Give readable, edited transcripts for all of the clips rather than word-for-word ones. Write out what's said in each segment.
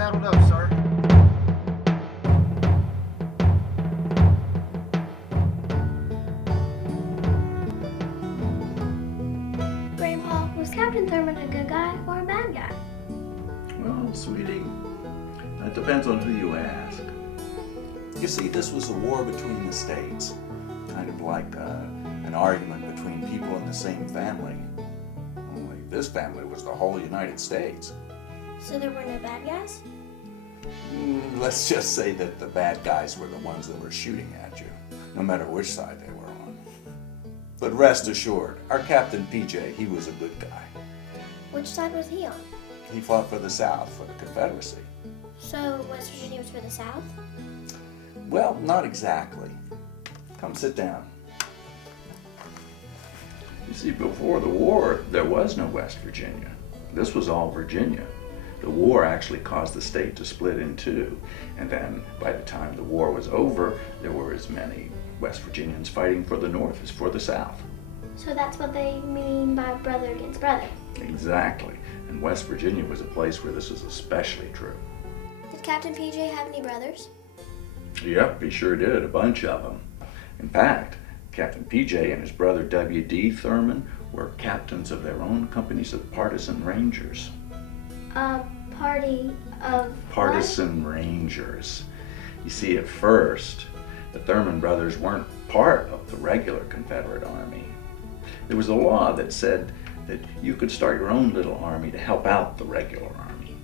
saddled up, sir. Grandpa, was Captain Thurmond a good guy or a bad guy? Well, sweetie, that depends on who you ask. You see, this was a war between the states, kind of like an argument between people in the same family. Only this family was the whole United States. So there were no bad guys? Let's just say that the bad guys were the ones that were shooting at you, no matter which side they were on. But rest assured, our Captain PJ, he was a good guy. Which side was he on? He fought for the South, for the Confederacy. So West Virginia was for the South? Well, not exactly. Come sit down. You see, before the war, there was no West Virginia. This was all Virginia. The war actually caused the state to split in two. And then, by the time the war was over, there were as many West Virginians fighting for the North as for the South. So that's what they mean by brother against brother? Exactly. And West Virginia was a place where this was especially true. Did Captain PJ have any brothers? Yep, he sure did, a bunch of them. In fact, Captain PJ and his brother W.D. Thurmond were captains of their own companies of Partisan Rangers. Party of Partisan Rangers. You see, at first, the Thurmond brothers weren't part of the regular Confederate Army. There was a law that said that you could start your own little army to help out the regular army.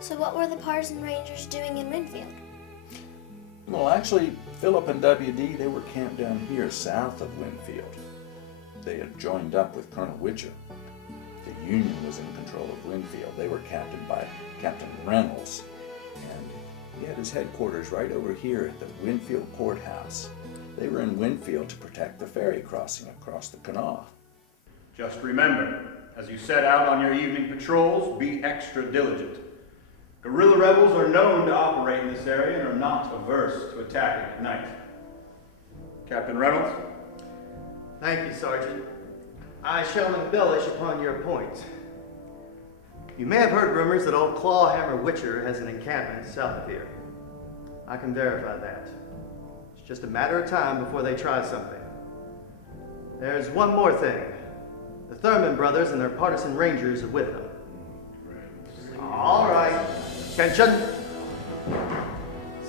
So what were the Partisan Rangers doing in Winfield? Well, actually, Phillip and W.D., they were camped down here south of Winfield. They had joined up with Colonel Witcher. The Union was in control of Winfield. They were captained by Captain Reynolds, and he had his headquarters right over here at the Winfield Courthouse. They were in Winfield to protect the ferry crossing across the canal. Just remember, as you set out on your evening patrols, be extra diligent. Guerrilla rebels are known to operate in this area and are not averse to attacking at night. Captain Reynolds? Thank you, Sergeant. I shall embellish upon your point. You may have heard rumors that old Clawhammer Witcher has an encampment south of here. I can verify that. It's just a matter of time before they try something. There's one more thing. The Thurmond brothers and their Partisan Rangers are with them. All right. Attention.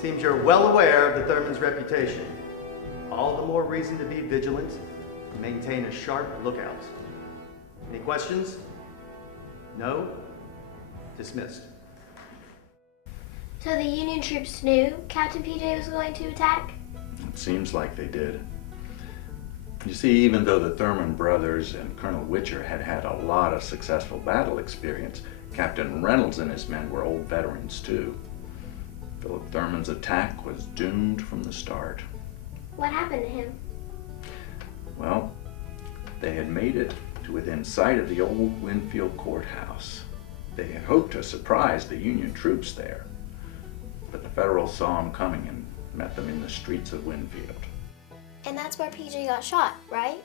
Seems you're well aware of the Thurmond's reputation. All the more reason to be vigilant and maintain a sharp lookout. Any questions? No? Dismissed. So the Union troops knew Captain PJ was going to attack? It seems like they did. You see, even though the Thurmond brothers and Colonel Witcher had had a lot of successful battle experience, Captain Reynolds and his men were old veterans too. Phillip Thurmond's attack was doomed from the start. What happened to him? Well, they had made it to within sight of the old Winfield Courthouse. They had hoped to surprise the Union troops there, but the Federals saw them coming and met them in the streets of Winfield. And that's where PJ got shot, right?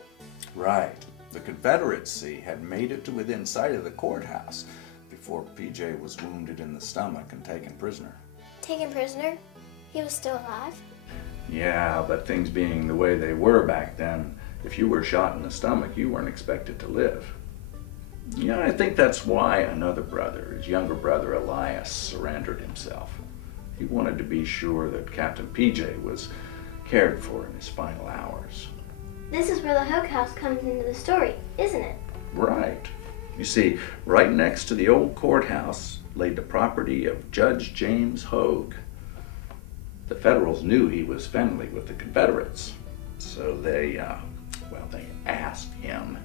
Right. The Confederacy had made it to within sight of the courthouse before PJ was wounded in the stomach and taken prisoner. Taken prisoner? He was still alive? Yeah, but things being the way they were back then, if you were shot in the stomach, you weren't expected to live. Yeah, I think that's why another brother, his younger brother Elias, surrendered himself. He wanted to be sure that Captain PJ was cared for in his final hours. This is where the Hoge House comes into the story, isn't it? Right. You see, right next to the old courthouse lay the property of Judge James Hoge. The Federals knew he was friendly with the Confederates, so they asked him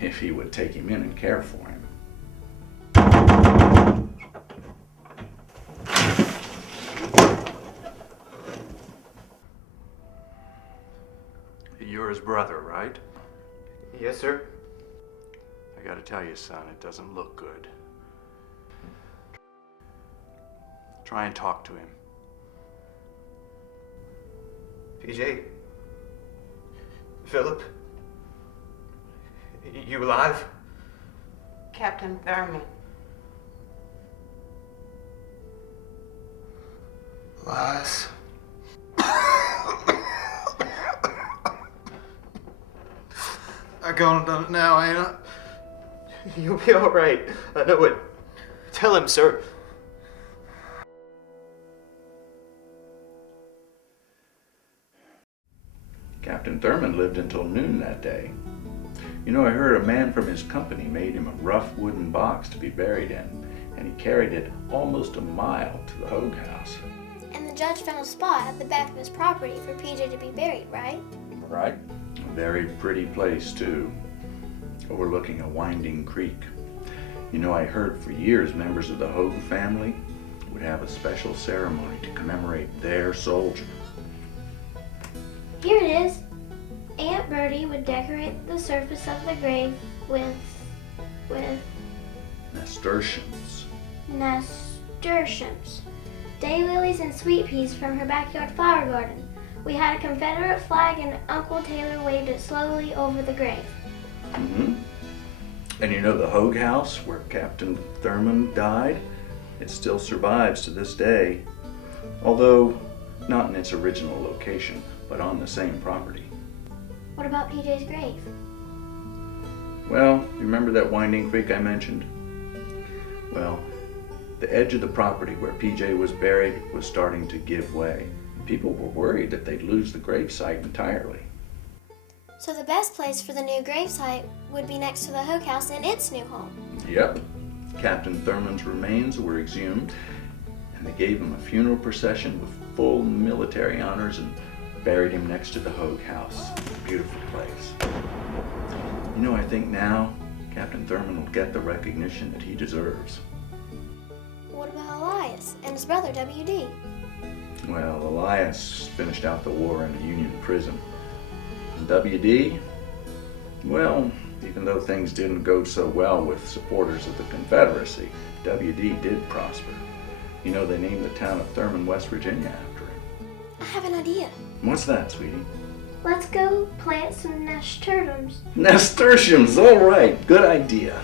if he would take him in and care for him. You're his brother, right? Yes, sir. I gotta tell you, son, it doesn't look good. Try and talk to him. PJ? Phillip? You alive? Captain Thurmond. Lies. I gone and done it now, ain't I? You'll be all right. I know it. Tell him, sir. Captain Thurmond lived until noon that day. You know, I heard a man from his company made him a rough wooden box to be buried in, and he carried it almost a mile to the Hoge House. And the judge found a spot at the back of his property for PJ to be buried, right? Right? A very pretty place, too, overlooking a winding creek. You know, I heard for years members of the Hoge family would have a special ceremony to commemorate their soldier. Here it is. Aunt Bertie would decorate the surface of the grave with Nasturtiums. nasturtiums, daylilies and sweet peas from her backyard flower garden. We had a Confederate flag and Uncle Taylor waved it slowly over the grave. Mm-hmm. And you know the Hoge House where Captain Thurmond died? It still survives to this day, although not in its original location, but on the same property. What about PJ's grave? Well, you remember that winding creek I mentioned? Well, the edge of the property where PJ was buried was starting to give way. People were worried that they'd lose the gravesite entirely. So the best place for the new gravesite would be next to the Hoge House in its new home. Yep. Captain Thurmond's remains were exhumed, and they gave him a funeral procession with full military honors and buried him next to the Hoge House. Beautiful place. You know, I think now Captain Thurmond will get the recognition that he deserves. What about Elias and his brother W.D.? Well, Elias finished out the war in a Union prison. And W.D., well, even though things didn't go so well with supporters of the Confederacy, W.D. did prosper. You know, they named the town of Thurmond, West Virginia after him. I have an idea. What's that, sweetie? Let's go plant some nasturtiums. Nasturtiums, all right, good idea.